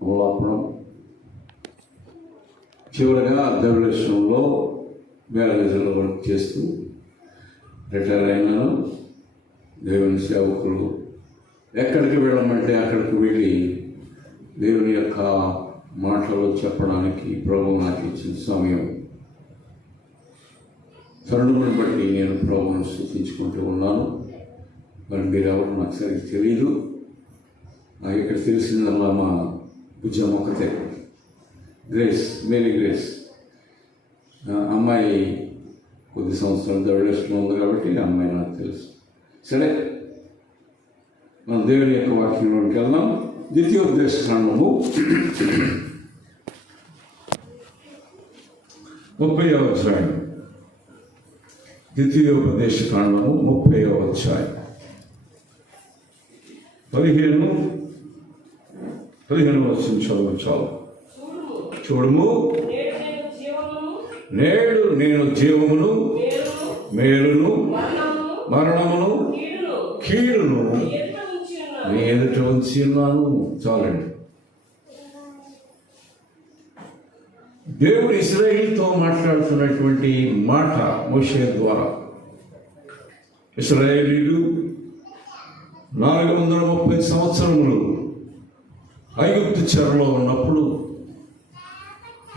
అమలాపురం. చివరిగా ధవళేశ్వరంలో మేనేజర్లో వర్క్ చేస్తూ రిటైర్ అయినాను. దేవుని సేవకులు ఎక్కడికి వెళ్ళమంటే అక్కడికి వెళ్ళి దేవుని యొక్క మాటలు చెప్పడానికి ప్రభువు నాకు ఇచ్చిన సమయం. తరుణమును బట్టి నేను ప్రభువును స్తుతించుకుంటూ ఉన్నాను. మరి మీరెవరు నాకు సరిగ్గా తెలియదు. నాకు ఇక్కడ తెలిసిందల్లా మా భుజం ఒకతే, గ్రేస్, మేరీ గ్రేస్. అమ్మాయి కొద్ది సంవత్సరాలు ధవళేశ్వరంలో ఉంది కాబట్టి ఆ అమ్మాయి నాకు తెలుసు. సరే, మనం దేవుని యొక్క వాక్యంలోకి వెళ్దాం. ద్వితీయోపదేశకాండము 30వ అధ్యాయం. ద్వితీయోపదేశకాండము 30వ అధ్యాయం 15 వచనం చదవండి. చూడుము, నేడు నేను జీవమును, మేలును, మరణమును, కీడును నీ ఎదుట ఉంచి ఉన్నాను. చాలండి. దేవుడు ఇశ్రాయేలుతో మాట్లాడుతున్నటువంటి మాట మోషే ద్వారా. ఇశ్రాయేలీయులు 430 సంవత్సరములు ఐగుప్తు చెరలో ఉన్నప్పుడు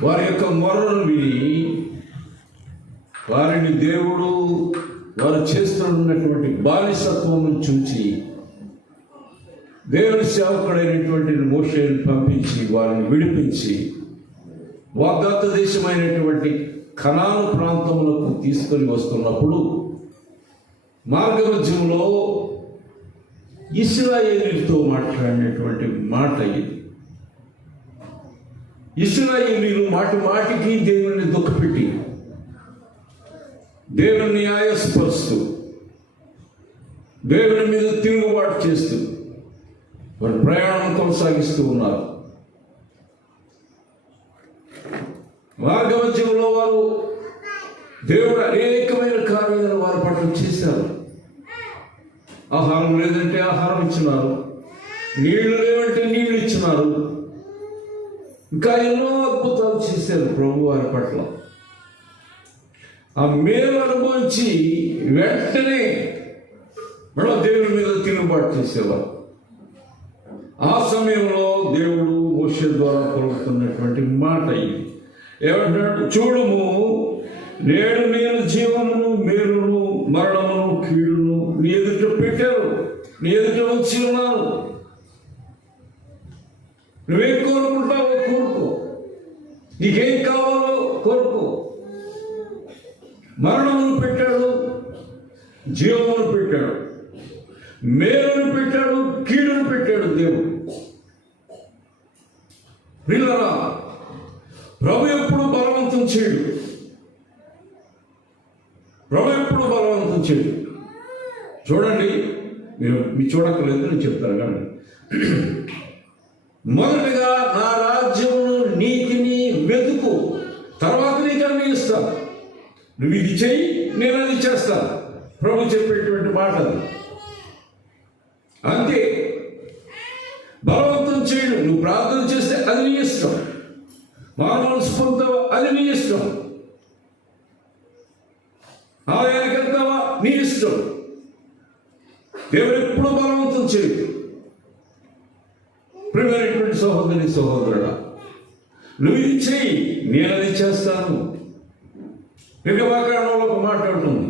వారి యొక్క మొరను విని వారిని దేవుడు వారు చేస్తున్నటువంటి బానిసత్వమును చూచి దేవుని సేవకుడైనటువంటి మోషేను పంపించి వారిని విడిపించి వాగ్దాత దేశమైనటువంటి కనాను ప్రాంతములకు తీసుకొని వస్తున్నప్పుడు మార్గమధ్యంలో ఇశ్రాయేలీయులతో మాట్లాడినటువంటి మాట ఇది. ఇశ్రాయేలీయులు మాటి మాటికి దేవుని దుఃఖపెట్టి దేవుని ఆయాసపరుస్తూ దేవుని మీద తిరుగుబాటు చేస్తూ వారి ప్రయాణం కొనసాగిస్తూ ఉన్నారు. మార్గమధ్యంలో వారు దేవుడు అనేకమైన కార్యాలు వారి పట్ల చేశారు. ఆహారం లేదంటే ఆహారం ఇచ్చినారు, నీళ్లు లేవంటే నీళ్లు ఇచ్చినారు, ఇంకా ఎన్నో అద్భుతాలు చేశారు ప్రభు వారి పట్ల. ఆ మేలు అనుభవించి వెంటనే మళ్ళీ దేవుని మీద తిరుగుబాటు చేసేవారు. ఆ సమయంలో దేవుడు మోషే ద్వారా పలుకుతున్నటువంటి మాట ఇది. ఏమంటాడు? చూడుము, నేడు నేను జీవమును, మేలును, మరణమును, కీడును నీ ఎదుట పెట్టాను, నీ ఎదుట వచ్చి ఉన్నాను. నువ్వేం కోరుకుంటావో కోరుకో, నీకేం కావాలో కోరుకో. మరణమును పెట్టాడు, జీవమును పెట్టాడు, మేలును పెట్టాడు, కీడును పెట్టాడు దేవుడు. ప్రియులారా, ప్రభు ఎప్పుడు బలవంతం చేయడు. ప్రభు ఎప్పుడు బలవంతం చేయడు. చూడండి, మీరు చూడక్కర్లేదు, నేను చెప్తాను కానీ. మొదటిగా నా రాజ్యమును, నీతిని వెతుకు, తర్వాత నీకు అన్ని ఇస్తాను. నువ్వు ఇది చెయ్యి, నేను అది చేస్తాను. ప్రభు చెప్పేటువంటి మాట అంతే. బలవంతం చేయడు. నువ్వు ప్రార్థన చేస్తే అది నీ ఇష్టం, మానవల్సి పొందుతావా అది నీ ఇష్టం, ఆలయానికి వెళ్తావా నీ ఇష్టం. దేవుడు ఎప్పుడు బలవంతం చేయడు. ప్రియమైనటువంటి సహోదరి సహోదరుడా, నువ్వు ఇది చెయ్యి, నేను అది చేస్తాను. నిర్గమాకాండంలో ఒక మాట ఉంటుంది,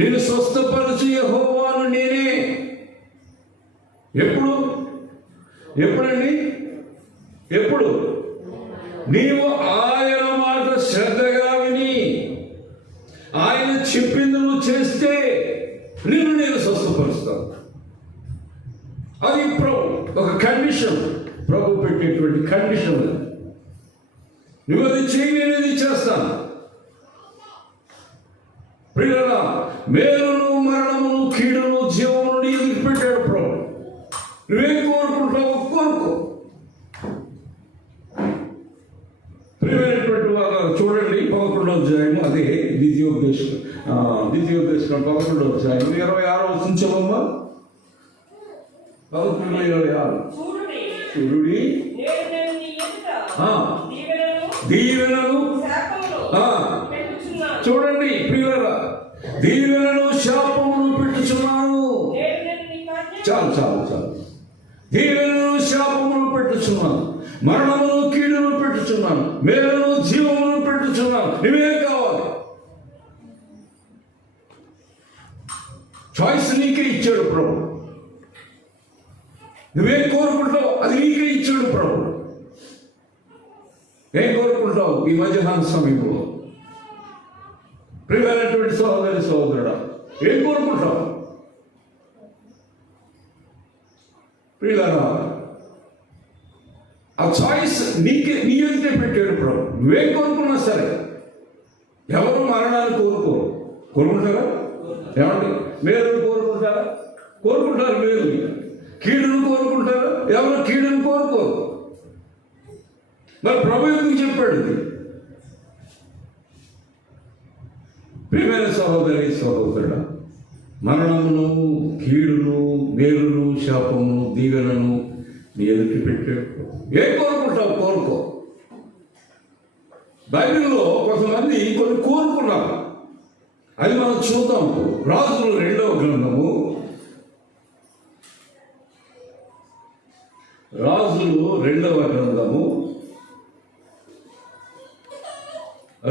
నేను స్వస్థపరచు యెహోవాను నేనే. ఎప్పుడండి? ఎప్పుడు? నీవు ఆయన మాట శ్రద్ధగా విని ఆయన చెప్పింది నువ్వు చేస్తే నిన్ను నేను స్వస్థపరుస్తాను. అది ఒక కండిషన్, ప్రభు పెట్టేటువంటి కండిషన్. నువ్వు అది చేయి, నేను అది చేస్తాను. ప్రియులారా, మేలును, మరణమును, కీడును, జీవమును నీ ఎదురు పెట్టాడు ప్రభు. నువ్వేం కోరుకుంటావో కోరుకో. ప్రియమైనటువంటి వారు చూడండి, 11వ అధ్యాయము, అదే ద్వితీయోపదేశం 11వ అధ్యాయం 26వ వచనం చదవమ్మా. 11:26. చూడుడి, దీవెనలు చూడండి ప్రియులారా, దీవెనలు శాపములు పెట్టుచున్నాను. చాలు చాలు చాలు. దీవెనలు శాపములు పెట్టుచున్నాను, మరణమును కీడును పెట్టుచున్నాను, మేలును జీవమును పెట్టుచున్నాను. నువ్వేం కావాలి? చాయిస్ నీకే ఇచ్చాడు ప్రభు. నువ్వేం కోరుకుంటావు అది నీకే ఇచ్చాడు ప్రభు. ఏం కోరుకుంటావు ఈ మధ్యాహ్న సమయంలో? ప్రియమైనటువంటి సహోదరి సహోదరుడా, ఏం కోరుకుంటావు? ప్రియులారా, ఆ చాయిస్ నీకే, నీ ఎదుటే పెట్టాడు ప్రభు. నువ్వేం కోరుకున్నా సరే. ఎవరు మరణాన్ని కోరుకుంటారా? ఏమండి? మేలును కోరుకుంటారా? కోరుకుంటారు మేలు. కీడును కోరుకుంటారా? ఎవరు కీడును కోరుకోరు. మరి ప్రభు ఎందుకు చెప్పాడు ఇది? ప్రియమైన సహోదరి సహోదరుడా, మరణమును కీడును మేలును శాపమును దీవెనను నీ ఎదుటి పెట్టాడు. ఏం కోరుకుంటావు? కోరుకో. బైబిల్లో కొంతమంది కొన్ని కోరుకున్నారు, అది మనం చూద్దాం. రాజులు 2వ గ్రంథము, రాజులు 2వ గ్రంథము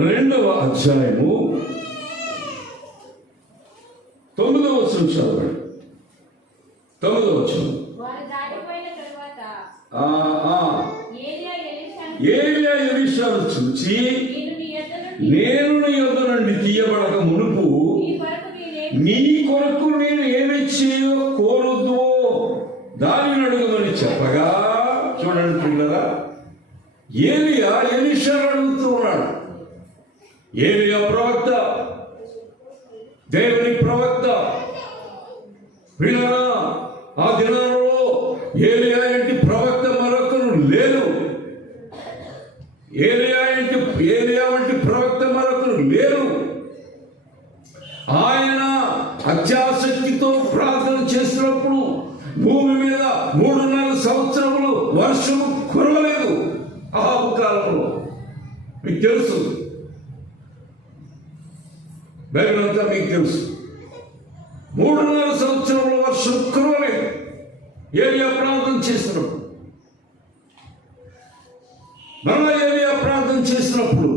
2వ అధ్యాయము 9వ వచనం చదవండి. 9వ వచనం. ఏలియా ఎలీషాను చూచి, నేను నీ యొద్ద నుండి తీయబడక మునుపు నీ కొరకు నేను ఏమి చేయో కోరుద్దో దానిని అడుగుమని చెప్పగా, చూడండి పిల్లరా, ఏలియా ఎలీషాను అడుగుతూ ఉన్నాడు. ఏలియా ప్రవక్త, దేవుని ప్రవక్త. పిల్లరా, ఆ దినాలలో ఏలియా ఇంటి ప్రవక్త మరొకరు లేరు. ఏలియా వంటి ప్రవక్త మరొకరు లేరు. ఆయన అత్యాసక్తితో ప్రార్థన చేసినప్పుడు భూమి మీద 3.5 సంవత్సరములు వర్షం కురవలేదు. అహాబు కాలంలో మీకు తెలుసు, బైబిల్ అంతా మీకు తెలుసు. 3.5 సంవత్సరముల వర్షం కురవలేదు ఏలియా ప్రార్థన చేసినప్పుడు. మరలా ఏలియా ప్రార్థన చేసినప్పుడు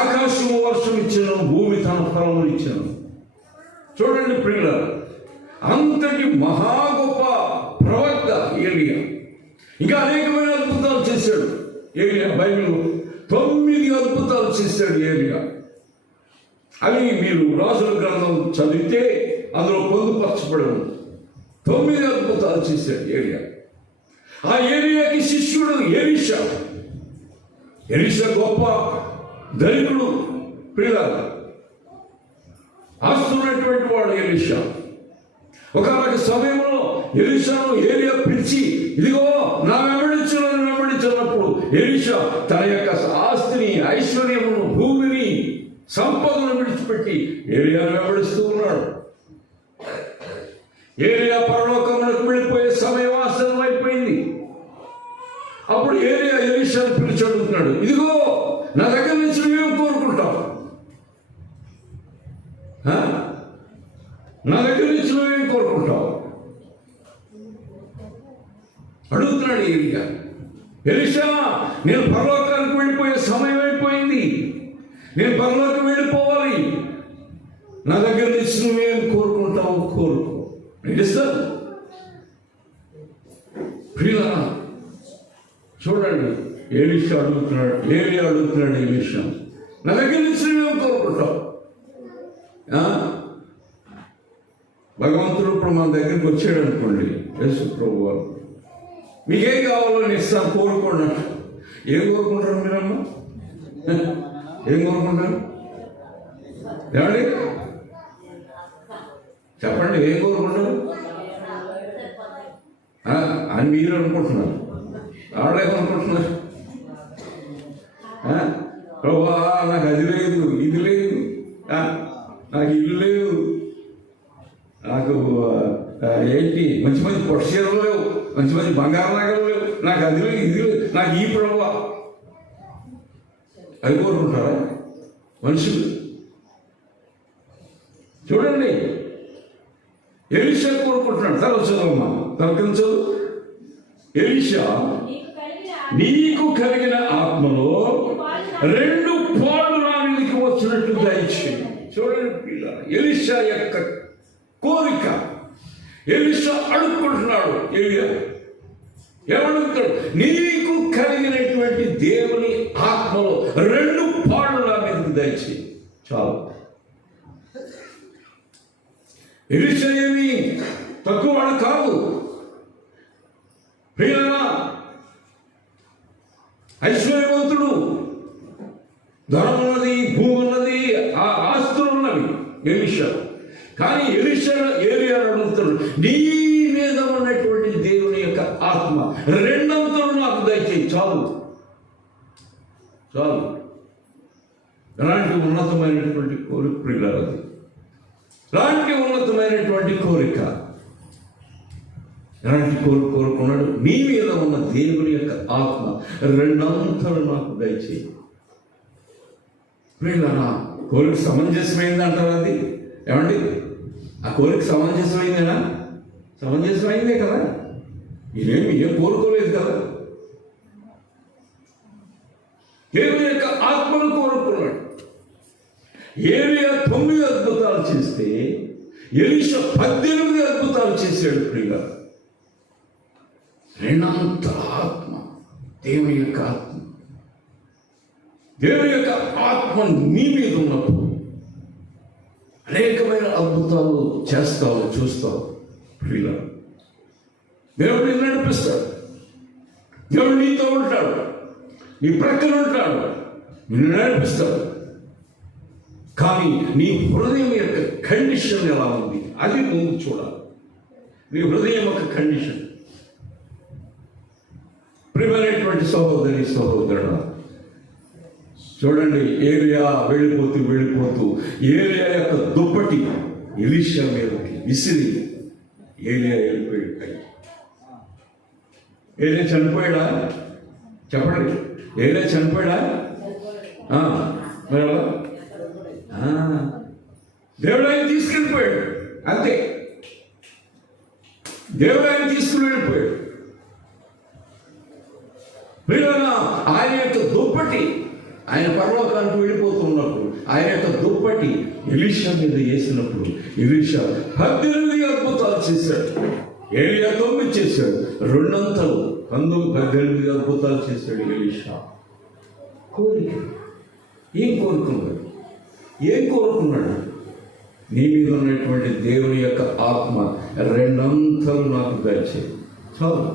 ఆకాశము వర్షం ఇచ్చాను, భూమి తన ఫలములు ఇచ్చాను. చూడండి ప్రియుల, అంతటి మహా గొప్ప ప్రవక్త ఏలియా. ఇంకా అనేకమైన అద్భుతాలు చేశాడు ఏలియా. బైబిల్ 9 అద్భుతాలు చేశాడు ఏలియా. అవి మీరు రాజుల గ్రంథం చదివితే అందులో పొందుపరచబడి ఉంది. 9 అద్భుతాలు చేశాడు ఏలియా. ఆ ఏలియాకి శిష్యుడు ఎలీషా. ఎలీషా గొప్ప ధనికుడు ప్రియులారా, ఆస్తున్నటువంటి వాడు ఎలీషా. ఒకనొక సమయంలో ఎలీషాను ఏలియా పిలిచి, ఇదిగో నా వెంబడించినప్పుడు ఎలీషా తన యొక్క ఆస్తిని, ఐశ్వర్యమును, భూమిని, సంపదను విడిచిపెట్టి ఏలియాను వెంబడిస్తూ ఉన్నాడు. ఏలియా పరలోకములకు వెళ్ళిపోయే సమయం ఆసనం అయిపోయింది. అప్పుడు ఏలియా ఎలీషాను పిలిచి అడుగుతున్నాడు, ఇదిగో నా దగ్గర నుంచి నువ్వేం కోరుకుంటావు? నా దగ్గర నుంచి నువ్వేం కోరుకుంటావు అడుగుతున్నాడు ఏలియా. ఎలీషా, నేను పరలోకానికి వెళ్ళిపోయే సమయం అయిపోయింది, నేను పరలోకం వెళ్ళిపోవాలి. నా దగ్గర నుంచి నువ్వేం కోరుకుంటావు? కోరుకో, ఇస్తాను. ప్రియులారా, చూడండి, ఎలీషా అడుగుతున్నాడు, ఏలియా అడుగుతున్నాడు ఎలీషా, నా దగ్గర నుంచి నువ్వేం కోరుకుంటావు? భగవంతుడు ఇప్పుడు మన దగ్గరికి వచ్చాడు అనుకోండి, యేసు ప్రభువు, మీకేం కావాలో నేను ఇస్తాను, కోరుకోండి. ఏం కోరుకుంటారు మీరమ్మా? ఏం కోరుకుంటారు? ఏమండి చెప్పండి, ఏం కోరుకుంటారు అని మీరు అనుకుంటున్నారు, వాళ్ళేమనుకుంటున్నారు? ప్రభా నాకు అది లేదు, ఇది లేదు, నాకు ఇల్లు లేదు, నాకు ఏంటి మంచి మంచి పొట్టచీరలు లేవు, మంచి మంచి బంగారు నగలు లేవు, నాకు అది లేదు, ఇది లేదు, నాకు ఈ ప్రభువా, అది కోరుకుంటారా మనుషులు? చూడండి, ఎలీషా కోరుకుంటున్నాడు. తర్వాత చదువమ్మా, తర్వాత చదువు. ఎలీషా, నీకు కలిగిన ఆత్మలో 2 పాళ్ళు నా మీదకి వచ్చినట్టు దయచేయి. చూడండి పిల్లలు, ఎలీషా యొక్క కోరిక. ఎలీషా అడుక్కుంటున్నాడు. ఏమడుగుతాడు? నీకు కలిగినటువంటి దేవుని ఆత్మలో 2 పాళ్ళు నా మీదకి దయచేయి. చాలు. ఎలీషా ఏమి తక్కువ వాడు కాదు. ప్రియులైన ఐశ్వర్యవంతుడు, ధనం ఉన్నది, భూమి ఉన్నది, ఆ ఆస్తులు ఉన్నవి ఎలీషా. కానీ ఎలీషా ఏలియాను అడుగుతున్నాడు, నీ మీద ఉన్నటువంటి దేవుని యొక్క ఆత్మ 2 నాకు దయచేయి. చాలు చాలు. ఎలాంటి ఉన్నతమైనటువంటి కోరిక ప్రియులది, ఎలాంటి ఉన్నతమైనటువంటి కోరిక. ఎలాంటి కోరుకున్నాడు? నీ మీద ఉన్న దేవుని యొక్క ఆత్మ 2 నాకు దయచేయి. ప్రియులారా, కోరిక సమంజసమైంది అంటారు. అది ఏమండి? ఆ కోరిక సమంజసమైందేనా? సమంజసమైందే కదా. ఏం కోరుకోలేదు కదా. దేవుని యొక్క ఆత్మను కోరుకున్నాడు. ఏలియా 9 అద్భుతాలు చేస్తే ఎలీషా 18 అద్భుతాలు చేశాడు. ప్రియుల, 2 ఆత్మ, దేవుని యొక్క ఆత్మ. దేవుని యొక్క ఆత్మ నీ మీద ఉన్నప్పుడు అనేకమైన అద్భుతాలు చేస్తావు, చూస్తావు. ప్రియుల, దేవుడు నిన్ను నడిపిస్తాడు. దేవుడు నీతో ఉంటాడు, నీ ప్రక్కన ఉంటాడు, నిన్ను నడిపిస్తాడు. కానీ నీ హృదయం యొక్క కండిషన్ ఎలా ఉంది అది నువ్వు చూడాలి. నీ హృదయం యొక్క కండిషన్. ప్రియమైనటువంటి సహోదరి సహోదరుడు, చూడండి, ఏలియా వెళ్ళిపోతూ ఏలియా యొక్క దుప్పటి ఎలీషా మీదకి విసిరి ఏలియా వెళ్ళిపోయాడు. ఏలియా చనిపోయాడా? చెప్పండి, ఏలియా చనిపోయాడా? మరి దేవుడు ఆయన తీసుకెళ్ళిపోయాడు. అంతే, దేవుడు ఆయన తీసుకుని వెళ్ళిపోయాడు. ప్రియులారా, ఆయన యొక్క దుప్పటి, ఆయన పరలోకానికి వెళ్ళిపోతున్నప్పుడు ఆయన యొక్క దుప్పటి ఎలీషా మీద వేసినప్పుడు ఎలీషా 18 అద్భుతాలు చేశాడు. ఏలియా 9 చేశాడు. 2 18 అద్భుతాలు చేశాడు ఎలీషా. కోరిక. ఏం కోరుకున్నాడు? నీ మీద ఉన్నటువంటి దేవుని యొక్క ఆత్మ 2 నాకు దయచేయి. చాలు.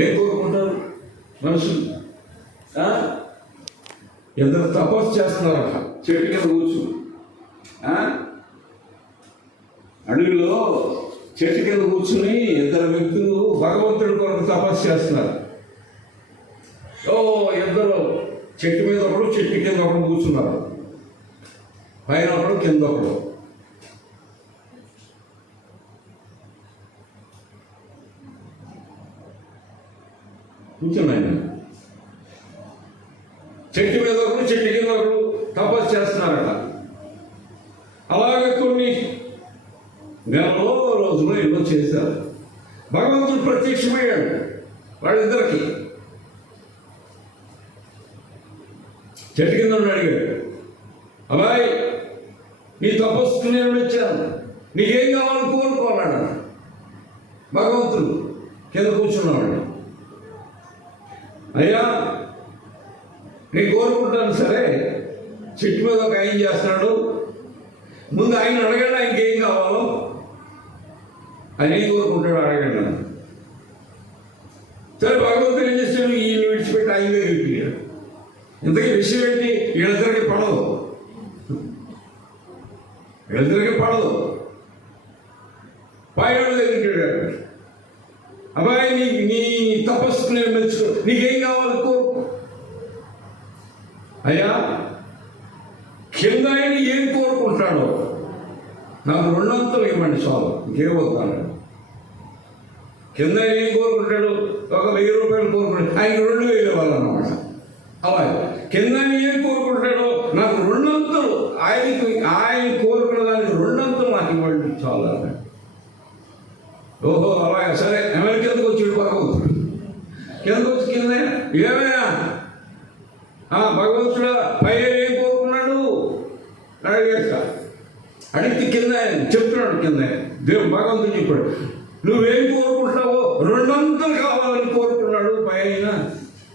ఏం కోరుకుంటారు మనుషులు? ఎందరో తపస్సు చేస్తున్నారట, చెట్టు కింద కూర్చుని. అడవిలో చెట్టు కింద కూర్చుని 2 వ్యక్తులు భగవంతుడి కొరకు తపస్సు చేస్తున్నారు. ఇద్దరు చెట్టు మీద ఒకడు, చెట్టు కింద ఒకడు కూర్చున్నారు. పైన ఒకడు, కింద ఒకడు. కూర్చున్నాయి. చెట్టు మీద ఒకడు, చెట్టు కింద ఒకడు తపస్సు చేస్తున్నారట. అలాగే కొన్ని నెలలో, రోజులు ఎన్నో చేశారు. భగవంతుడు ప్రత్యక్షమయ్యాడు వాళ్ళిద్దరికి. చెట్టు కింద అడిగాడు, అబ్బాయి, నీ తపస్సుకు నేను వచ్చాను, నీకేం కావాలని కోరుకోవాలన్నా. భగవంతుడు కింద కూర్చున్నాడు. అయ్యా, నేను కోరుకుంటాను. సరే, చెట్టు మీద ఒక ఆయన చేస్తున్నాడు, ముందు ఆయన అడగండి ఆయనకి ఏం కావాలో. ఆయన ఏం కోరుకుంటాడు అడగండి. సరే, భగవంతుడు ఏం చేస్తాడు? ఈయన విడిచిపెట్టి ఆయన వెళ్ళిపోయాడు. ఇంతకీ విషయం ఏంటి? వీళ్ళిద్దరికి పడదు. పైన దగ్గర, అబ్బాయి, నీ తపస్సుకు నేను మెచ్చుకో, నీకేం కావాలి కోరుకో. అయ్యా, కింద ఆయన ఏం కోరుకుంటాడో నాకు 2 ఇవ్వండి చాలు, ఇంకేం వద్దాను. కింద ఏం కోరుకుంటాడు? ఒక 1000 రూపాయలు కోరుకుంటాడు, ఆయన 2000 ఇవ్వాలన్నమాట. అలాగే కింద ఏం కోరుకుంటాడో నాకు 2 అంతలు, ఆయన కోరుకున్న దానికి 2 అంతలు నాకు ఇవ్వండి చాలా. ఓహో అలాగే సరే. అమెరికా కిందకు వచ్చాడు భగవంతుడు. కిందకు వచ్చి కింద ఏమైనా భగవంతుడు పై ఏం కోరుకున్నాడు అడిగితే కింద చెప్తున్నాడు. కింద దేవుడు భగవంతుడు చెప్పాడు, నువ్వేం కోరుకుంటున్నావో 2 అంతలు కావాలని కోరుకున్నాడు పైన.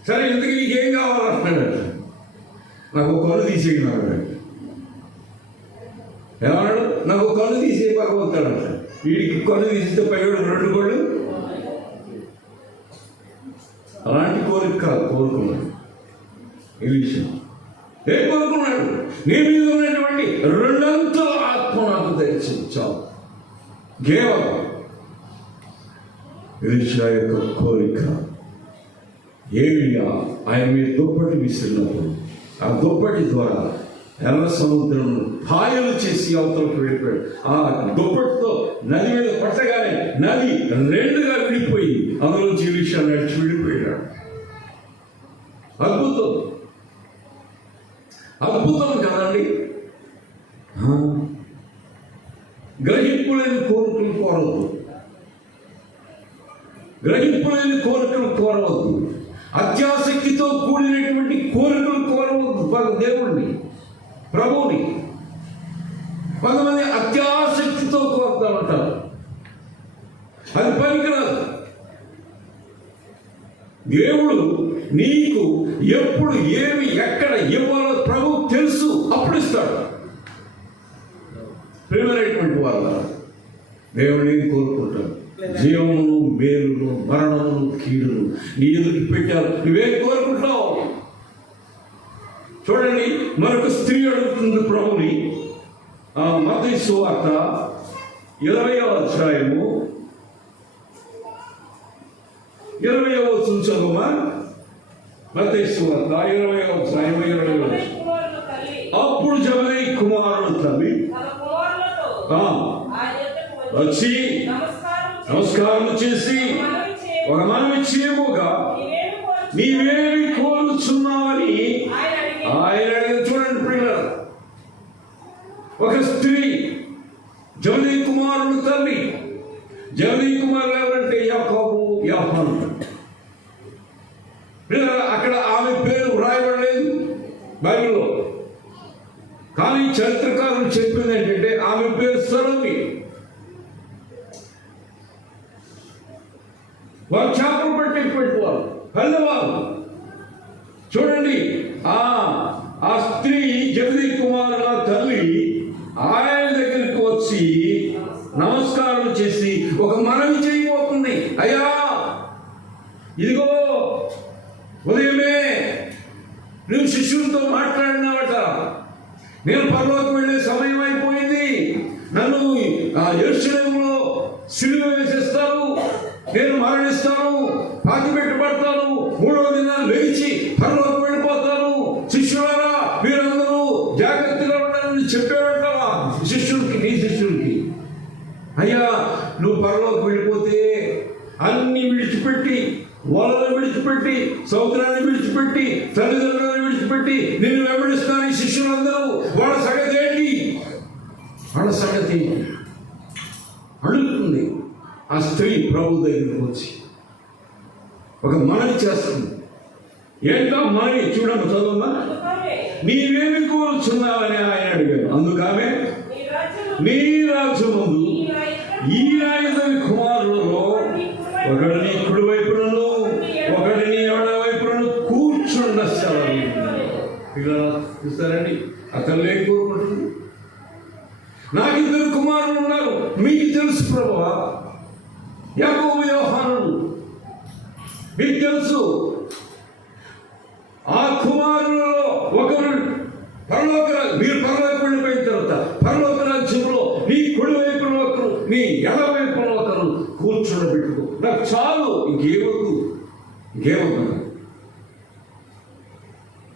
సరే ఇంతకీ నీకేం కావాలంటున్నాడు? నాకు కళ్ళు తీసేయన్నాడు. ఏమన్నాడు? నాకు కళ్ళు తీసే భగవంతుడు అంట. వీడికి కళ్ళు తీసిస్తే పైవాడు 2 కళ్ళు. అలాంటి కోరిక కాదు కోరుకున్నాడు ఎలీషా. ఏం కోరుకున్నాడు? నీ మీద ఉన్నటువంటి 2 అంతల ఆత్మ నాకు దయచేయించావు. కేవలం ఎలీషా యొక్క కోరిక. ఏలియా ఆయన మీద దుప్పటి విసిరినప్పుడు ఆ దుప్పటి ద్వారా ఎర్ర సముద్రం పాయలు చేసి అవతలకు వెళ్ళిపోయాడు. ఆ దుప్పటితో నది మీద పట్టగానే నది 2గా విడిపోయి అందులోంచి ఎలీషా నడిచి వెళ్ళిపోయాడు. అద్భుతం, అద్భుతం కదండి. గ్రహింపులేని కోరికలు కోరవద్దు, గ్రహింపులేని కోరికలు కోరవద్దు, అత్యాసక్తితో కూడినటువంటి కోరికలు కోరవద్దు. దేవుణ్ణి, ప్రభువుని కొంతమంది అత్యాసక్తితో కోరుతా ఉంటారు. అది పనికిరాదు. దేవుడు నీకు ఎప్పుడు ఏమి ఎక్కడ ఇవ్వాలో ప్రభు తెలుసు, అప్పుడు ఇస్తాడు. ప్రియమైనటువంటి వాళ్ళ దేవుని కోరుకుంటాడు. జీవమును మేలును మరణమును కీడును నీ ఎదురు పెట్టారు, నువ్వేం కోరుకుంటావు? చూడండి, మరొక స్త్రీ అడుగుతుంది ప్రభుని. మత్తయి సువార్త 20వ అధ్యాయము 20వ వచనం చదువుమా. మత్తయి సువార్త 20వ అధ్యాయం 20వ వచనం. అప్పుడు జబదయి కుమారుడు తల్లి వచ్చి నమస్కారం చేసి ఒక మనవి చేయముగా నీవేమి కోరుచున్నావని ఆయన అడిగిన. చూడండి ప్రియులారా, ఒక స్త్రీ జబదయి కుమారుడు తల్లి. జబదయి కుమారులు ఎవరంటే యాకోబు, యోహాను. అక్కడ ఆమె పేరు వ్రాయబడలేదు బైబిల్లో, కానీ చరిత్రకారులు చెప్పింది ఏంటంటే ఆమె పేరు సలోమి. వారు చేపలు పట్టేటువంటి వారు, పెద్దవారు. చూడండి, ఆ స్త్రీ జబదయి కుమారుల తల్లి ఆయన దగ్గరికి వచ్చి నమస్కారం చేసి ఒక మనవి చేయబోతుంది. అయ్యా, ఇదిగో ఉదయమే నువ్వు శిష్యులతో మాట్లాడినావట, నేను పరలోకి వెళ్ళే సమయం అయిపోయింది, నన్ను యెరూషలేములో సిలువ వేసేస్తారు, నేను మరణిస్తాను, పాతిపెట్టబడతాను, 3వ దినాన్ని లేచి పరలోకి వెళ్ళిపోతాను, శిష్యులారా మీరందరూ జాగ్రత్తగా ఉండాలని చెప్పేవాళ్ళ శిష్యులకి, నీ శిష్యులకి. అయ్యా, నువ్వు పరలోకి వెళ్ళిపోతే అన్ని విడిచిపెట్టి, వలను విడిచిపెట్టి, సముద్రాన్ని విడిచిపెట్టి, తల్లిదండ్రులను విడిచిపెట్టి నిన్ను వెంబడిస్తాను ఈ శిష్యులందరూ. వాళ్ళ సంగతి ఏంటి? వాళ్ళ సంగతి అడుగుతుంది. ఆ స్త్రీ ప్రభు దగ్గరికి వచ్చి ఒక మనవి చేస్తుంది. ఏంటో మనవి చూడమ్మ, చదవమ్మా. నీవేమి కోరుచున్నావని ఆయన అడిగాడు. అందుకామె నీ రాజ్యమందు ఈ 5 కుమారులలో ఒకడు నీ కుడి వైపునను ఒకడు నీ ఎడమ వైపునను కూర్చుండొచ్చారు. ఇలా చూస్తారండి, అతను ఏం కోరుకుంటుంది? నాకు 2 కుమారులు ఉన్నారు, మీకు తెలుసు ప్రభువా, యాకోబు, యోహానులు, మీకు తెలుసు. ఆ కుమారులలో ఒకరు పరలోక, మీరు పరలోకి వెళ్ళిపోయిన తర్వాత పరలోక రాజ్యంలో నీ కుడి వైపున ఒకరు, నీ ఎడమ వైపున ఒకరు కూర్చుండబెట్టుకో. నాకు చాలు, ఇంకేమొద్దు, ఇంకేమొద్దు.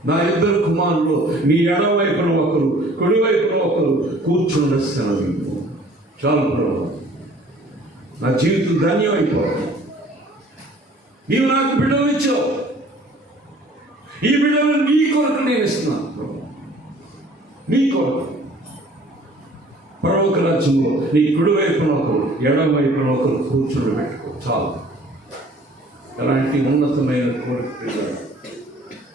నా 2 కుమారులు నీ ఎడమ వైపున ఒకరు, కుడి వైపున ఒకరు కూర్చుండొస్తాను. చాలు ప్రభు, నా జీవితం ధన్యమైపోవాలి. నీవు నాకు బిడ్డలు ఇచ్చావు, ఈ బిడ్డలు నీ కొరకు నేను ఇస్తున్నాను ప్రభు, నీ కొరకు. పరలోక రాజ్యంలో నీ కుడి వైపున ఒకరు, ఎడమ వైపున ఒకరు కూర్చొని పెట్టుకో చాలు. అలాంటి ఉన్నతమైన కోరిక పిల్లలు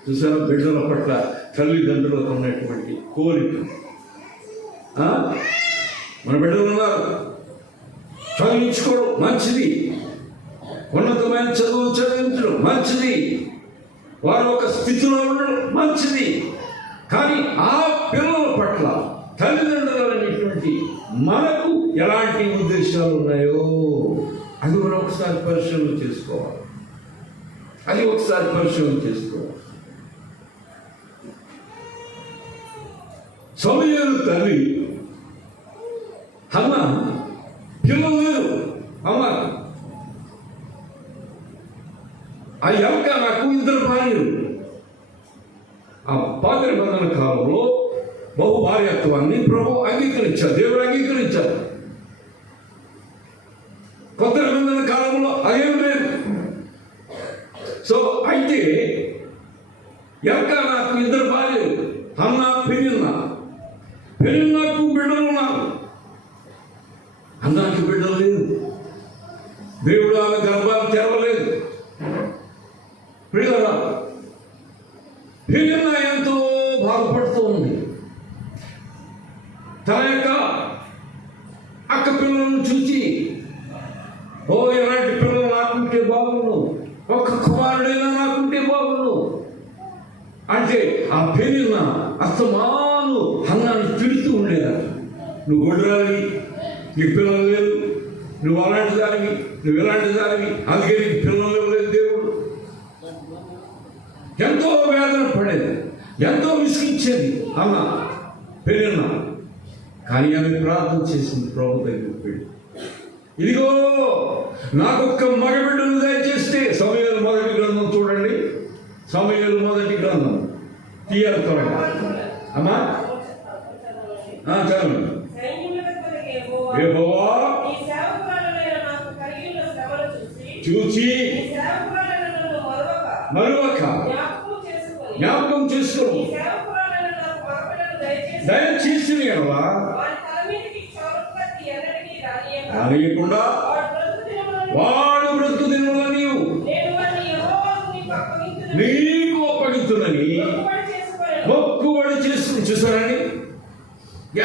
చూసారా? బిడ్డల పట్ల తల్లిదండ్రులకు ఉన్నటువంటి కోరిక. మన బిడ్డలు ఉన్నారు, చదివించుకోవడం మంచిది, ఉన్నతమైన చదువులు చదివించడం మంచిది, వారు ఒక స్థితిలో ఉండడం మంచిది. కానీ ఆ పిల్లల పట్ల తల్లిదండ్రులు అనేటువంటి మనకు ఎలాంటి ఉద్దేశాలు ఉన్నాయో అది మనం ఒకసారి పరిశీలన చేసుకోవాలి. సమూయేలు తల్లి అమ్మ పిల్లలు లేరు, అమ్మ ఆ యొక్క నాకు 2 భార్యలు. ఆ పాత నిబంధన కాలంలో బహు భార్యత్వాన్ని ప్రభు అంగీకరించారు, దేవుడు అంగీకరించారు. కొత్త నిబంధన కాలంలో అదేం లేదు. సో అయితే యొక్క నాకు 2 భార్యలు, అన్న పెరిగినాకు బిడ్డలు ఉన్నారు, అన్నాకి బిడ్డలు లేదు. దేవుడు ఆమె గర్భాలు తెరవలేదు. ప్రియులారా, పెరిగిన ఎంతో బాధపడుతూ ఉంది. తన యొక్క అక్క పిల్లలను చూసి, ఓ ఎలాంటి పిల్లలు నాకుంటే బాగుండు, ఒక్క కుమారుడైనా నాకుంటే బాగుండు అంటే ఆ పెరిగిన అస్తమాను అన్నాన్ని తిడుతూ ఉండేదాన్ని. నువ్వు గొడ్రాలి, నీ పిల్లలు లేరు, నువ్వు అలాంటి దానివి, నువ్వు ఎలాంటి దానివి, అందుకే నీకు పిల్లలు ఇవ్వలేదు దేవుడు. ఎంతో వేదన పడేది, ఎంతో విసిగించేది అన్న పెరిగిన. కానీ ఆమె ప్రార్థన చేసింది ప్రభు దగ్గరికి వెళ్ళి, ఇదిగో నాకొక్క మగబిడ్డను దయచేస్తే. సమూయేలు మొదటి గ్రంథం చూడండి, సమూయేలు మొదటి గ్రంథం తీయాలి త్వరగా అమ్మా. చదవండి. యెహోవా చూచి మరొక జ్ఞాపకం చేసుకుని దయచేసి రానియకుండా వాడు బ్రతుకు దినములో నీకు అప్పగించునని మొక్కుబడి చేసుకుని. చూసారండి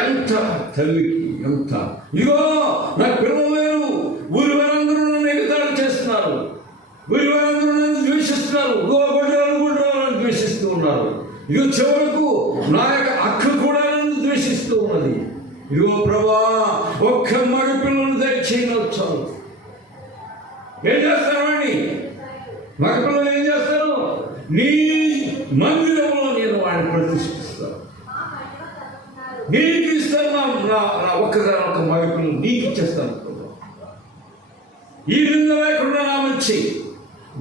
ఎంత తల్లికి ఎంత. ఇదిగో నాకు పిల్లలు లేరు, ఊరి వారందరూ నన్ను ఎగతాళి చేస్తున్నారు, ఊరి వారందరూ నన్ను ద్వేషిస్తున్నారు, గుడ్రాలను ద్వేషిస్తూ ఉన్నారు. ఇదిగో చివరకు నా యొక్క అక్క కూడా నన్ను ద్వేషిస్తూ ఉన్నది. ఇదిగో ప్రభా, ఒక్క మగ పిల్లలు దయచేయవచ్చు. ఏం చేస్తారండి మగ పిల్లలు? ఏం చేస్తారు? నీ మందిరంలో నేను వాడిని ప్రతిష్ఠిస్తాను, నీకు ఇస్తాను. నా ఒక్కసారి ఒక మగ పిల్లలు నీకు ఇచ్చేస్తాను. ఈ నింద లేకుండా నా మీద చెయ్యి,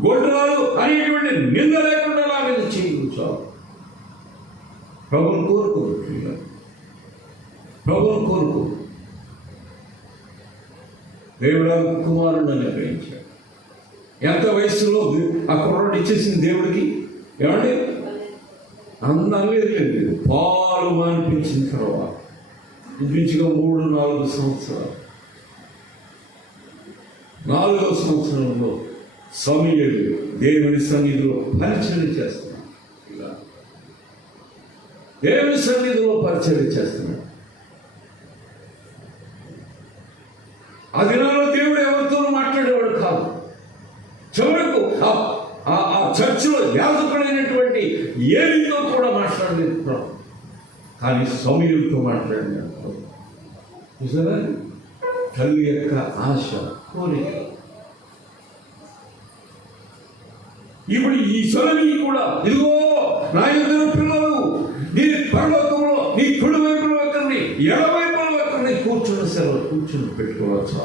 గొడ్రాలు అనేటువంటి నింద లేకుండా నా మీద చెయ్యి చాలు. ప్రభువును కోరుకోరు, ప్రభువును కోరుకోరు. దేవుడు కుమారుడు అనుగ్రహించాడు. ఎంత వయసులో ఆ కుర్రాడు ఇచ్చేసింది దేవుడికి? ఏమండి, అందం లేదు. పాలు మానిపించిన తర్వాత ఇంచుమించుగా 3-4 సంవత్సరాలు, 4వ సంవత్సరంలో సమూయేలు దేవుని సన్నిధిలో పరిచర్య చేస్తున్నాడు. ఇలా దేవుని సన్నిధిలో పరిచర్య చేస్తున్నాడు. ఆ దినాల్లో దేవుడు ఎవరితోనూ మాట్లాడేవాడు కాదు. చివరకు ఆ చర్చిలో యాజకుడైనటువంటి ఏలీతో కూడా మాట్లాడలేదు ప్రభు, కానీ సమూయేలుతో మాట్లాడినాడు ప్రభు. చూసారా తల్లి యొక్క ఆశ, కోరిక. ఇప్పుడు ఈ సొలమి కూడా, ఇదిగో నా 2 పిల్లలు నీ పరలోకంలో నీ కుడి వైపున ఒకరిని, ఎడవైపున ఒకరిని కూర్చుని పెట్టుకోవచ్చు.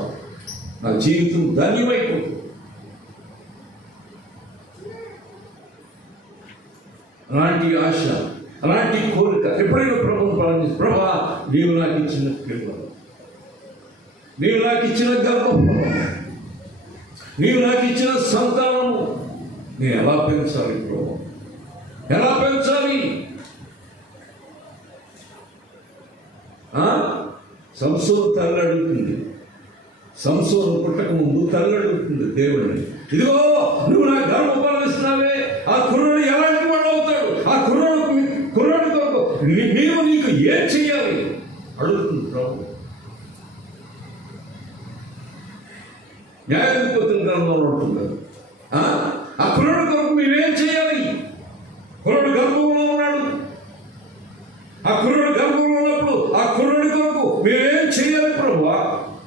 నా జీవితం ధన్యమైపోతుంది. అలాంటి ఆశ, అలాంటి కోరిక ఎప్పుడైనా ప్రభువును ప్రార్థించి, ప్రభా నీవు నాకు ఇచ్చిన పిల్లలు, నీవు నాకు ఇచ్చిన గర్భఫలం, నీవు నాకు ఇచ్చిన సంతానము నేను ఎలా పెంచాలి ప్రభు? ఎలా పెంచాలి? సంసోను తల్లి అడుగుతుంది. సంసోను పుట్టక ముందు తల్లి అడుగుతుంది దేవుడిని, ఇదిగో నువ్వు నా గర్భఫలం ఇస్తున్నావే, ఆ కుర్రాడు ఎలాంటి వాడు అవుతాడు? ఆ కుర్రాడు కొరకు నీవు నీకు ఏం చెయ్యాలి అడుగుతుంది ప్రభు. న్యాయాధిపతుల గ్రంథంలో ఉంటుంది, ఆ కుర్రాడు కొరకు మీరేం చేయాలి? కుర్రాడు గర్భంలో ఉన్నాడు. ఆ కుర్రాడు గర్భంలో ఉన్నప్పుడు ఆ కుర్రాడు కొరకు మీరేం చేయాలి ప్రభు?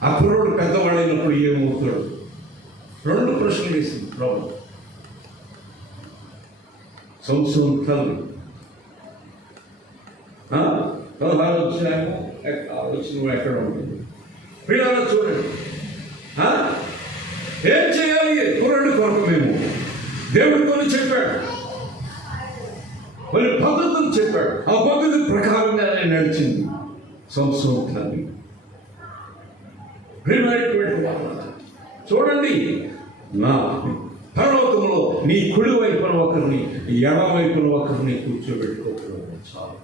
ఆ కుర్రాడు పెద్దవాడైనప్పుడు ఏమవుతాడు? 2 ప్రశ్నలు వేసింది ప్రభు. సంసోను తల్లి 16 వచ్చినాము ఆలోచన ఎక్కడ ఉంటుంది? పిల్లలు చూడండి, ఏం చేయాలి కుర్రాడు కొరకు? మేము దేవుడి కొని చెప్పాడు, మరి పద్ధతులు చెప్పాడు. ఆ పద్ధతి ప్రకారంగానే నడిచింది సంసోను తల్లి. చూడండి, నా పరలోకంలో నీ కుడి వైపున ఒకరిని, ఎడమ వైపున ఒకరిని కూర్చోబెట్టుకోవడం చాలు,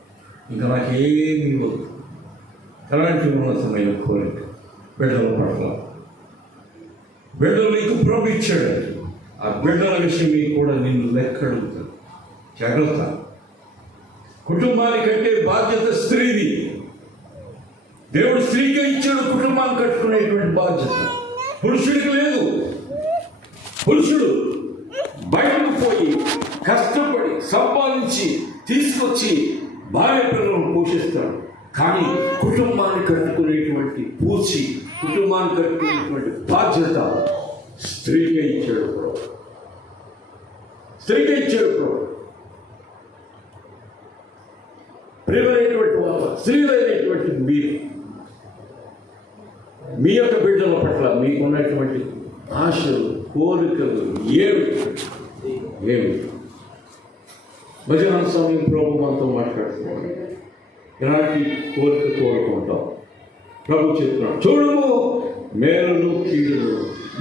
ఇంకా నాకేమీ వద్దు. అలాంటి ఉన్నతమైన కోరిక బిడ్డల పట్ల. బిడ్డలు నీకు ప్రభు ఇచ్చాడు, ఆ బిడ్డల విషయం కూడా నిన్ను లెక్క అడుగుతాడు. జాగ్రత్త. కుటుంబానికంటే బాధ్యత స్త్రీది. దేవుడు స్త్రీగా ఇచ్చాడు కుటుంబాన్ని కట్టుకునేటువంటి బాధ్యత, పురుషుడికి లేదు. పురుషుడు బయటకు పోయి కష్టపడి సంపాదించి తీసుకొచ్చి భార్య పిల్లలను పోషిస్తాడు, కానీ కుటుంబాన్ని కట్టుకునేటువంటి పూచి, కుటుంబాన్ని కట్టుకునేటువంటి బాధ్యత స్త్రీగా ఇచ్చాడు ప్రభు. స్త్రీగా ఇచ్చాడు ప్రభు. ప్రియమైనటువంటి వాళ్ళ స్త్రీలైనటువంటి మీరు మీ యొక్క బిడ్డల పట్ల మీకున్నటువంటి ఆశలు, కోరికలు ఏమి? మధ్యాహ్న సమయం ప్రభు మనతో మాట్లాడుతున్నాడు. ఎలాంటి కోరిక కోరుకుంటాం? ప్రభు చెప్తున్నాడు, చూడము మేలును కీడును,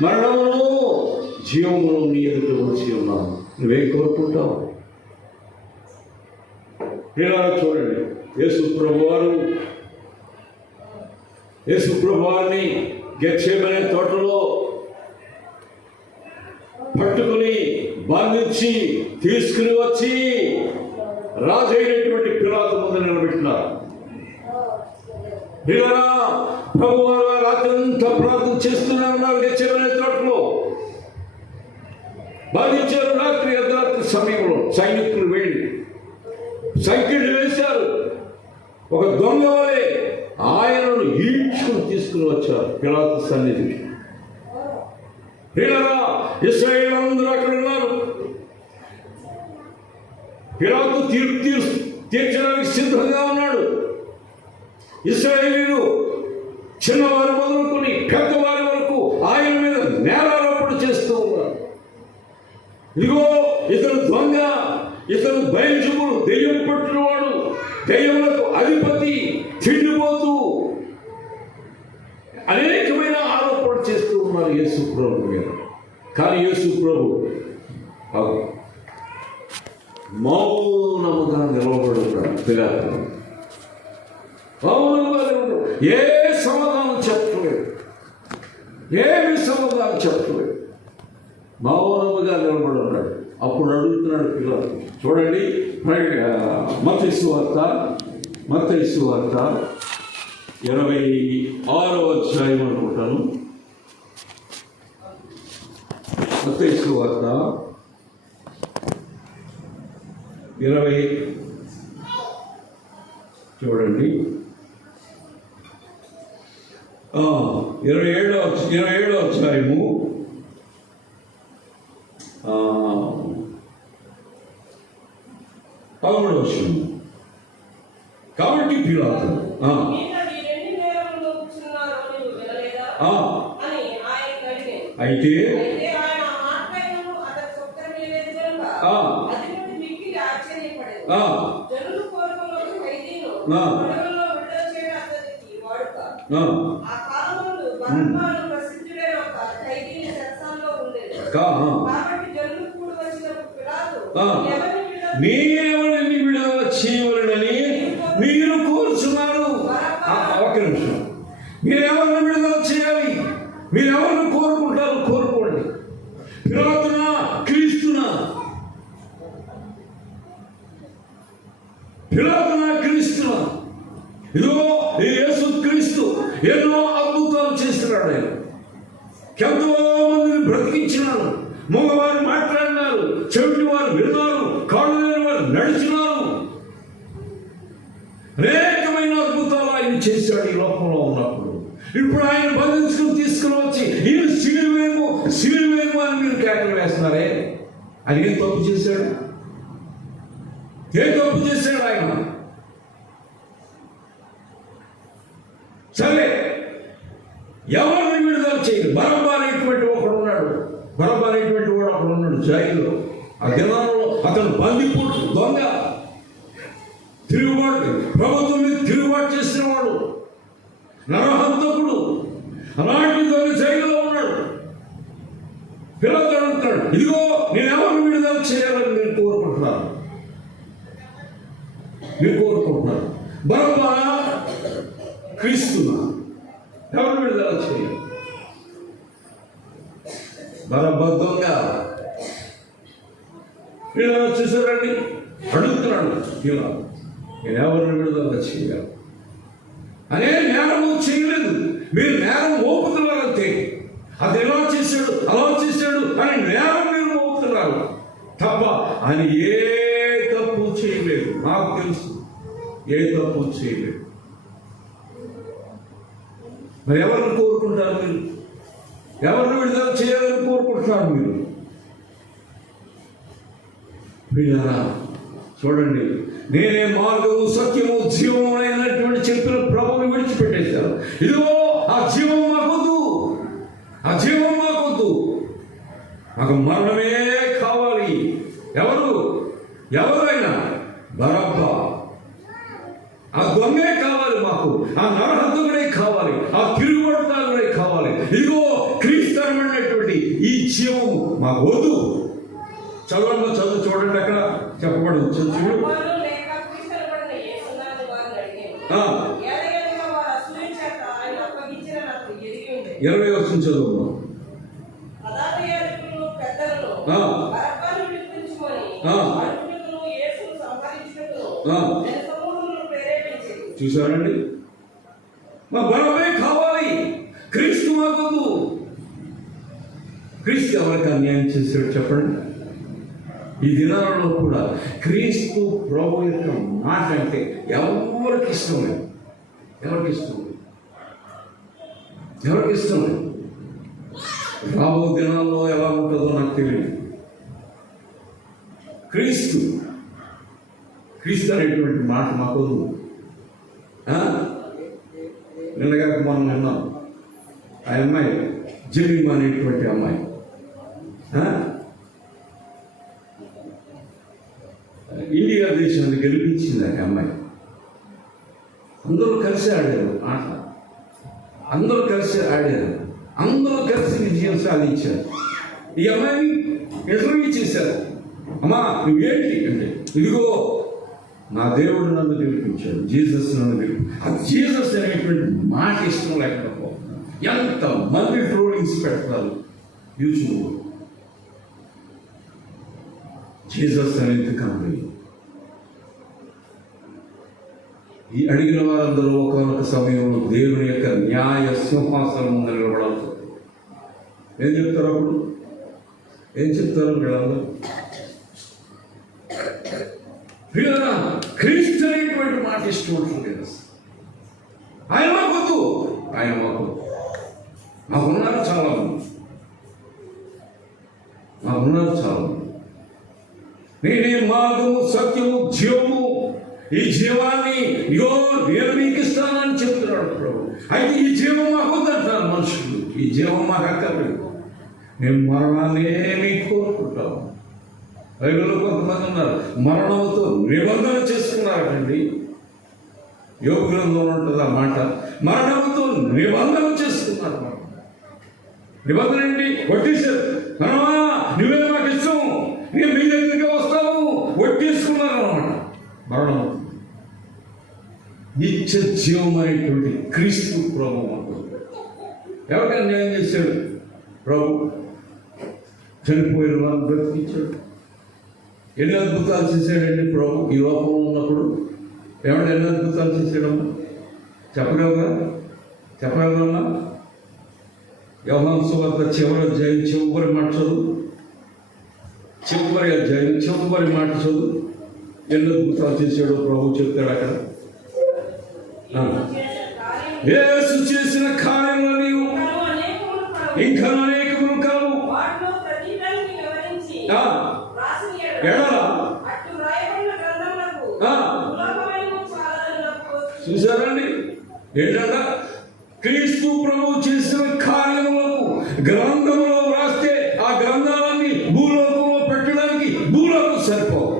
మరణమును జీవమును నీ ఎదుట ఉంచి ఉన్నాను, నువ్వేం కోరుకుంటావు? ఇలా చూడండి, యేసు ప్రభు వారిని గెత్సేమనే తోటలో పట్టుకుని బంధించి తీసుకుని వచ్చి రాజు అయినటువంటి పిలాతు ముందు నిలబెట్టినారు. ఇలా ప్రభు వారు రాత్రి అంతా ప్రార్థన చేస్తూనే ఉన్నారు. గెత్సేమనే తోటలో బంధించారు. రాత్రి అర్ధరాత్రి సమయంలో సైనికులు వెళ్ళి సంఖ్యలు వేశారు. ఒక దొంగ వలె ఆయనను ఈడ్చుకుని తీసుకుని వచ్చారు పిలాతు సన్నిధికి. ఇశ్రాయేలు అందరూ అక్కడ ఉన్నారు. పిలాతు తీర్పు తీర్చడానికి సిద్ధంగా ఉన్నాడు. ఇశ్రాయేలీయులు చిన్నవారు మొదలుకొని పెద్దవారి వరకు ఆయన మీద నేరారోపణ చేస్తూ ఉన్నారు. ఇదిగో ఇతను దొంగ, ఇతను బయల్జెబూలు, దెయ్యం పట్టినవాడు, దెయ్యములకు అధిపతి, తిండిపోతూ అనేకమైన ఆరోపణలు చేస్తూ ఉన్నారు యేసు ప్రభు మీద. కానీ యేసు ప్రభు మౌనముగా నిలబడుతున్నాడు. పిలాతు మౌనంగా నిలబడు, ఏ సమాధానం చెప్పలేదు, ఏమి సమాధానం చెప్పలేదు, మౌనముగా నిలబడున్నాడు. అప్పుడు అడుగుతున్నాడు పిలాతు. చూడండి, మత్తయి సువార్త 26వ అధ్యాయం అనుకుంటాను. మత్తయి సువార్త 20 చూడండి, 27వ అధ్యాయము 11వ వచనం. కాబట్టి పిలాతు అయితే నేనెవరిని విడుదల చేయవలనని మీరు కోరుచున్నారు. ఒక నిమిషం, మీరెవరిని విడుదల చేయాలి? మీరెవరిని కోరుకుంటారు? కోరుకోండి. పిలాతునా, క్రీస్తునా? పిలాతునా, క్రీస్తునా? ఇదిగో ఈ యేసు క్రీస్తు ఎన్నో అద్భుతాలు చేస్తున్నాడు. ఆయన ఎంతో మందిని బ్రతికించినారు. మగవారు మాట్లాడినారు, చెవిటి వారు విన్నారు, కాళ్ళు లేని వారు నడిచినారు. అనేకమైన అద్భుతాలు ఆయన చేశాడు ఈ లోకంలో ఉన్నప్పుడు. ఇప్పుడు ఆయన బంధించుకుని తీసుకుని వచ్చి ఈయన సిలువేమో సిలువేమో అని మీరు కేకలు వేస్తున్నారే. ఆయన ఏం తప్పు చేశాడు? ఏం తప్పు చేశాడు ఆయన? సరే, ఎవరిని విడుదల చేయదు? బరబ్బా అనేటువంటి ఒకడు ఉన్నాడు. బరబ్బా అనేటువంటి వాడు అక్కడ ఉన్నాడు జైల్లో. ఆ దినాల్లో అతను బందిపోటు, దొంగ, తిరుగుబాటు, ప్రభుత్వం మీద తిరుగుబాటు చేసిన వాడు, నరహంతకుడు. అలాంటి దొంగ జైల్లో ఉన్నాడు. పిల్లలు అడుగుతాడు, ఇదిగో నేను ఎవరిని విడుదల చేయాలని మీరు కోరుకుంటున్నారు? బరబ్బా, క్రీస్తునా? ఎవరు విడుదల చేయాలి? బరబ్బా దొంగ. విడుదల చూసారండి, అడుగుతున్నాడు ఇలా, నేను ఎవరిని విడుదల చేయాలి? అనే నేరము చేయలేదు, మీరు నేరం మోపుతున్నారంతే. అది ఎలా చేశాడు, అలా చేశాడు అని నేరం మీరు మోపుతున్నారు తప్ప ఆయన ఏ తప్పు చేయలేదు. నాకు తెలుసు, ఏ తప్పు చేయలేదు. మరి ఎవరిని కోరుకుంటారు మీరు? ఎవరిని విడుదల చేయాలని కోరుకుంటున్నారు మీరు? వీళ్ళరా చూడండి, నేనే మార్గము, సత్యము, జీవము అయినటువంటి చెప్పిన ప్రభువుని విడిచిపెట్టేశారు. ఇదిగో ఆ జీవం మాకొద్దు, ఆ జీవం మాకొద్దు, మాకు మరణమే కావాలి. ఎవరైనా బరబ్బా, ఆ దొంగే కావాలి మాకు, ఆ నరహంతకుడే కావాలి, ఆ తిరుగుబడతాడే కావాలి. ఇదిగో క్రీస్తమైనటువంటి ఈ జీవం మాకు వద్దు. చదువు చూడండి, అక్కడ చెప్పబడి చూడు. 20వ వచనం చదువు. చూసారండి, మా బరబ్బే కావాలి, క్రీస్తు మాకొద్దు. క్రీస్తు ఎవరికి అన్యాయం చేశాడు చెప్పండి? ఈ దినాలలో కూడా క్రీస్తు ప్రభు యొక్క మాట అంటే ఎవరికి ఇష్టం లేదు. ఎవరికి ఇష్టం లేదు. రాబో దినాల్లో ఎలా ఉంటుందో నాకు తెలియదు. క్రీస్తు అనేటువంటి మాట మాకు నిన్నగా మనం విన్నాం. ఆ అమ్మాయి జెమిమా అనేటువంటి అమ్మాయి ఇండియా దేశాన్ని గెలిపించింది. ఆ అమ్మాయి అందరూ కలిసి ఆడారు ఆట, అందరూ కలిసి విజయం సాధించారు. ఈ అమ్మాయిని ఇంటర్వ్యూ చేశారు. అమ్మా నువ్వేంటి అంటే, ఇదిగో నా దేవుడు నన్ను గెలిపించాడు, జీసస్ నన్ను గెలిపించాడు. ఆ జీసస్ అనేటువంటి మాట ఇష్టం లేకపోతే ఎంత మంది ట్రోలింగ్స్ పెడతారు యూట్యూబ్. జీసస్ అనేది కంపెనీ. ఈ అడిగిన వారందరూ ఒకనొక సమయంలో దేవుని యొక్క న్యాయ సింహాసనం ముందు నిలబడాల్సి వస్తుంది. ఏం చెప్తారు అప్పుడు? వీళ్ళందరూ క్రీస్తు అనేటువంటి మాట ఇష్టం ఉంటుంది. ఆయన మాకొద్దు. మాకున్నారు చాలా మంది. నేనే మార్గము, సత్యము, జీవము. ఈ జీవాన్ని ఇగో నేను మీకు ఇస్తానని చెప్తున్నాడు ప్రభు. అయితే ఈ జీవం మాకొద్దు అంటారు మనుషులు. ఈ జీవం మాకు అక్కర్లేదు, మేము మరణాన్నే మీకు కోరుకుంటాము. బైబిల్లో కొంతమంది ఉన్నారు మరణంతో నిబంధన చేసుకున్నారండి. యోగ గ్రంథంలో ఉంటుంది ఆ మాట. మరణంతో నిబంధన చేసుకున్నారు. నిబంధన ఏంటి? కొట్టేశారు. నువ్వే మాకు ఇష్టం, నేను మీ దగ్గరికి వస్తావు, మరణం, నిత్య జీవమైనటువంటి క్రీస్తు ప్రభు మాకు. ఎవరికైనా న్యాయం చేశాడు ప్రభు, చనిపోయిన వారిని బ్రతికించాడు. ఎన్ని అద్భుతాలు చేశాడండి ప్రభు ఈ లోకంలో ఉన్నప్పుడు. ఎవరు ఎన్ని అద్భుతాలు చేశాడమ్మా? చెప్పగలరమ్మా? యోహాను సువార్త చివరి అధ్యాయం చివరి మాట చదువు, చివరి మాట చదువు. ఎన్ని అద్భుతాలు చేశాడో ప్రభు చెప్తాడు అక్కడ. యేసు చేసిన కార్యములు ఇంకా అనేకములు కలవు. చూసారండి ఏంటంట? క్రీస్తు ప్రభు చేసిన కార్యములకు గ్రంథంలో రాస్తే ఆ గ్రంథాలన్నీ భూలోకంలో పెట్టడానికి భూలోకం సరిపోవు.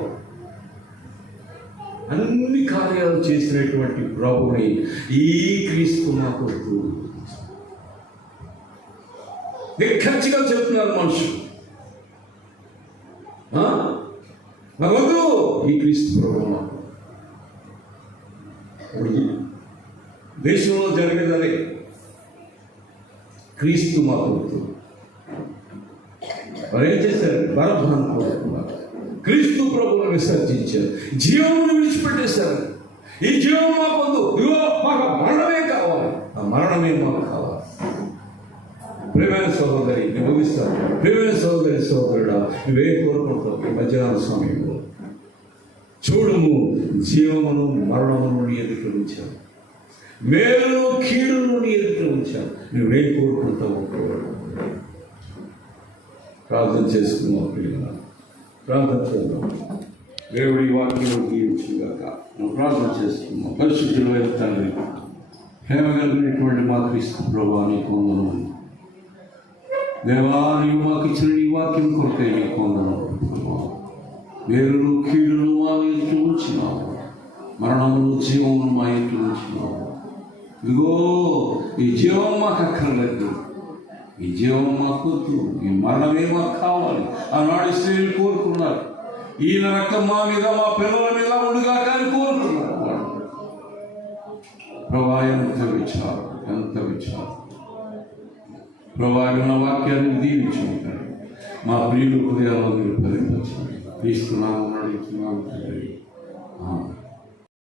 అన్ని కార్యాలు చేసినటువంటి ప్రభుని ఈ క్రీస్తు మాకు నిఖచ్చిగా చెప్తున్నారు మనుషులు. వద్దు ఈ క్రీస్తు ప్రభు మాకు. దేశంలో జరిగేదని క్రీస్తు మాకు వారు ఏం చేశారు? బరబ్బను కోరుకున్నారు, క్రీస్తు ప్రభువును విసర్జించారు, జీవమును విడిచిపెట్టేశారు. ఈ జీవం మాకొద్దు, ఇదిగో మాకు మరణమే కావాలి, ఆ మరణమే మాకు కావాలి. ప్రియమైన సహోదరి, నేను ముగిస్తాను. ప్రియమైన సహోదరి సహోదరుడా, నువ్వే కోరుకుంటావు ఈ మధ్యాహ్న సమయంలో? చూడుము, జీవమును మరణమును నీ ఎదుట ఉంచాను, మేలును కీడును నీ ఎదుట ఉంచాను. నువ్వే కోరుకుంటావు? ప్రార్థన చేసుకున్నావు ప్రియులారా, ప్రార్థన చేద్దాం. దేవుడి వాక్యం దీవించుగాక. మనం ప్రార్థన చేసుకున్నాం. పరిశుద్ధులైన తండ్రి, ప్రేమ కలిగినటువంటి మా క్రీస్తు ప్రభువా, నీకు వందనాలు. దేవా, నీవు మాకు ఇచ్చిన నీ వాక్యం కొరకై నీకు వందనాలు ప్రభువా. మేలును కీడును మా ఇంట్లో ఉంచినావు, మరణమును జీవమును మా ఇంట్లో ఉంచినావు. ఇదిగో ఈ జీవం మాకు అక్కర్లేదు, ఈ జీవం మాకు వద్దు, ఈ మరణమే మాకు కావాలి. ఆనాడు స్త్రీలు కోరుకున్నారు, ఈయన రక్తం మా మీద మా పిల్లల మీద ఉండుగా కానీ కోరుకున్నారు. ప్రభా, ఎంత విచారం, ఎంత విచారం. ప్రభా, ఉన్న వాక్యాన్ని దీవించుకుంటారు. మా ప్రియులు హృదయాల్లో మీరు ఫలించండి. క్రీస్తు నామమున అడుగుతున్నాము తండ్రి.